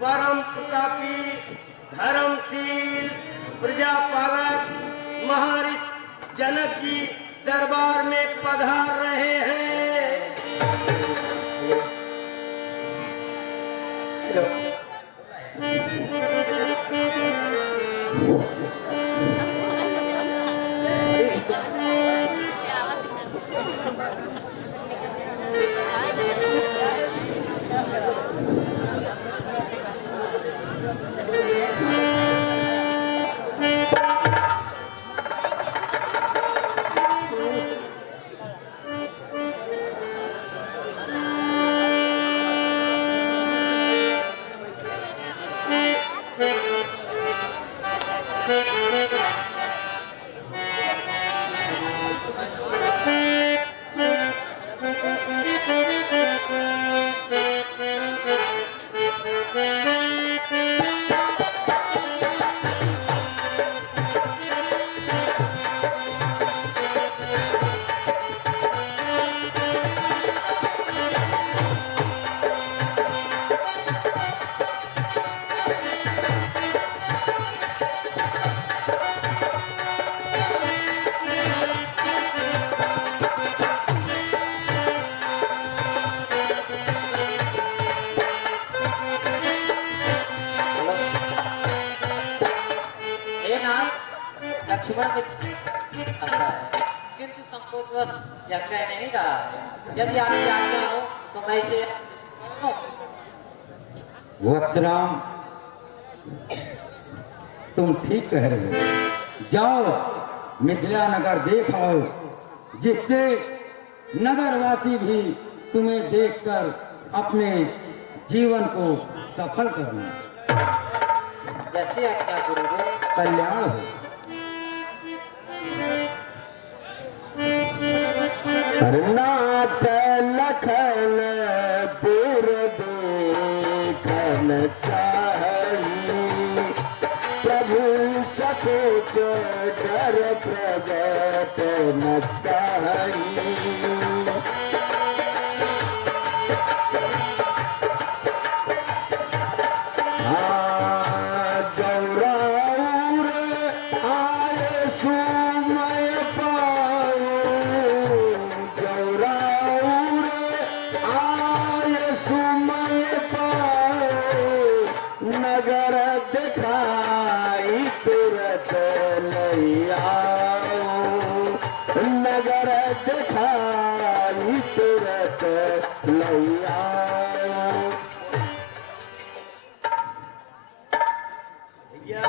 परम प्रतापी धर्मशील प्रजापालक महर्षि जनक जी दरबार में पधार रहे हैं। किंतु संकोचवश यह कह नहीं रहा है। यदि आपकी आज्ञा हो तो मैं इसे सुनूं। वत्सराम, तुम ठीक कह रहे हो। जाओ मिथिला नगर देख आओ, जिससे नगरवासी भी तुम्हें देखकर अपने जीवन को सफल करना। जैसे आज्ञा गुरुदेव। कल्याण हो। नाथ लखन दूर देखन चाही, प्रभु सकुच डर प्रगट न कही। नगर दिखाई तुरत नहीं आओ, नगर दिखाई तुरत नहीं आओ। भैया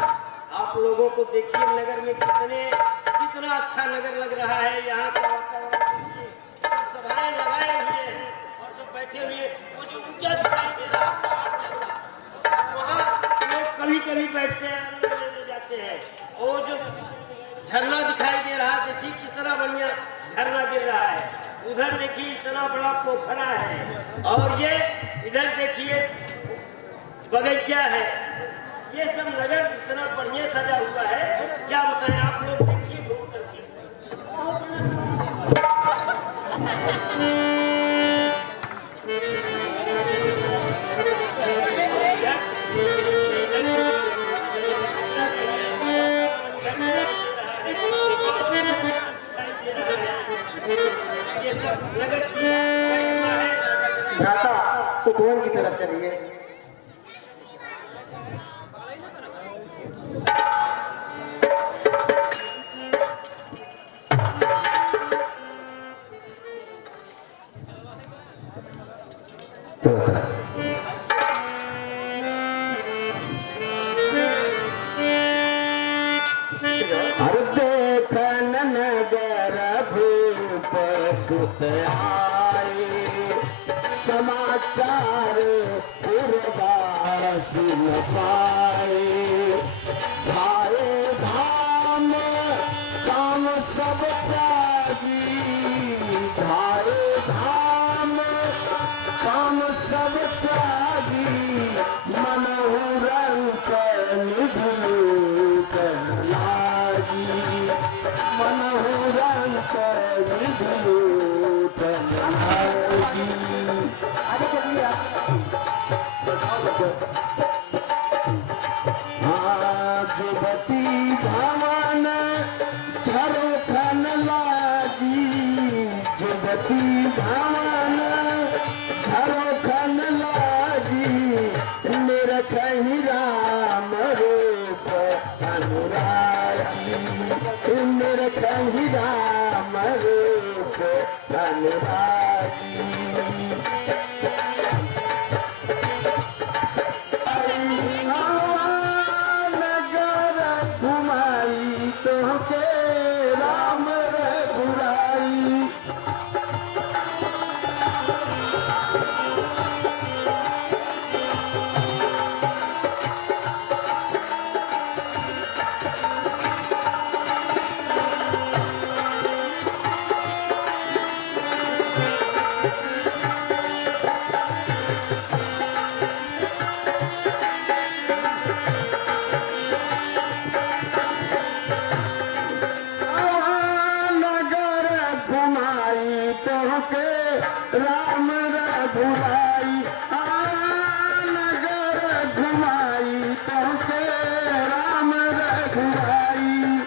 आप लोगों को देखिए नगर में कितना अच्छा नगर लग रहा है। यहाँ का वातावरण देखिए, सब सभाएं लगाए हुए हैं और सब बैठे हुए। वो जो ऊंचा दिखाई दे रहा है वहाँ लोग कभी कभी बैठते हैं, आनंद लेने जाते हैं। वो जो झरना दिखाई दे रहा है, देखिए कितना बढ़िया झरना गिर रहा है। उधर देखिए इतना बड़ा पोखरा है और ये इधर देखिए बगीचा है। ये सब नगर इतना बढ़िया सजा हुआ है, क्या बताएं। आप लोग देखिए घूम करके। ये सब नगर की महिमा है। भ्राता उपवन की तरफ चलिए। हर देखन नगर भूप सुत आए, समाचार पुरवास न पाए। धारे धाम काम सब त्यागी, धारे धाम काम सब त्यागी। मनोरंग निधुत लागी, मनोरंग निधुत लागी। आगे चलिए आप। जुबती भावन झरोखन लाजी जुबती भावन झरोखन लाजी मेरे कहीं राम रूप अनुरागी मेरे कहीं राम रूप अनुरागी नगर घुमाई तो के राम रघुराई नगर घुमाई तो के राम रघुराई नगर घुमाई तो के राम रघुराई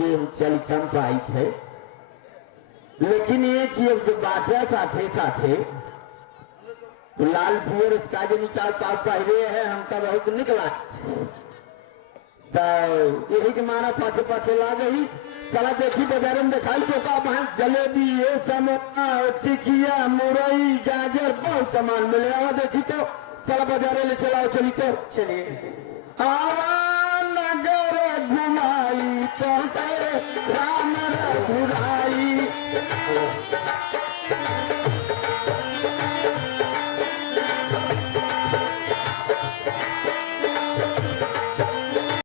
ये चल कम पाई थे लेकिन ये कि अब जो बात है साथे साथे तो लाल पियर इसका जो निकाल पाप पहले है हम तो बहुत निकला तो यही के माना पाछे पाछे ला गई चला देखी बाजार में दिखाई तो का वहां जलेबी समोसा टिकिया मुरई गाजर बहुत सामान मिले आवा देखी तो चला बाजारे ले चलाओ चली तो चलिए आवा नगर घुमाई तो से राम रघुराई